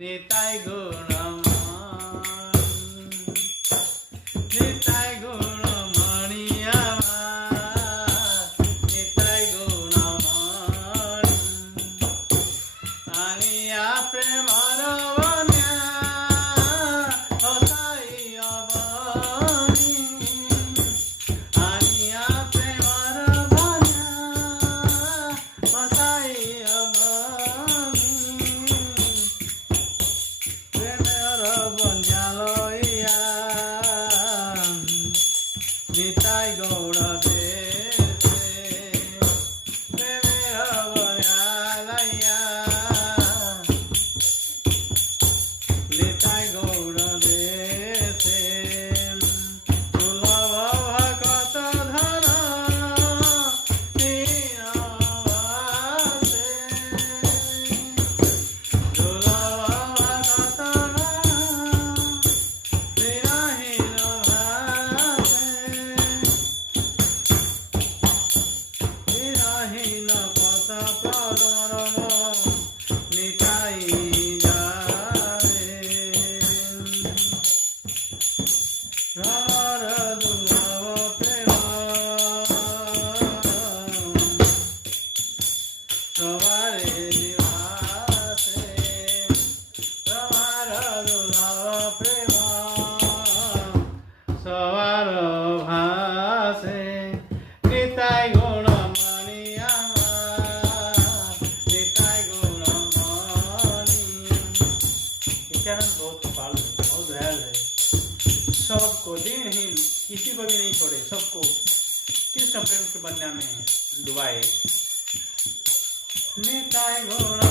নিতাই গুণমণ নিতাই গুণমণি আমার নিতাই গুণমণ আনিয়া প্রেমর বন্যা হসাই অবনি আনিয়া প্রেমর বন্যা হসাই অবনি প্রেমের বন্যা লইয়া নিতাই গৌর দেশে প্রেমের বন্যা লইয়া নিতাই গৌর দেশে দুর্লভ ভকত ধর দীনবাসে দুর্লভ ভকত ধর দীনহীন ভাসে দীনহীন পথ প্রদর্ভ নিতাই যাবে রার দুর্লভ প্রেম সবারে নিবাসে সবার দুর্লভ প্রেম সবার ভাসে নিতাই গুণমণি আমার নিতাই गुणमणि ये चरण बहुत पाल है, बहुत दयाल है। सबको दिनहीन किसी को भी नहीं छोड़े, सबको कृष्ण प्रेम के बन्या में डुबाए निताय गुण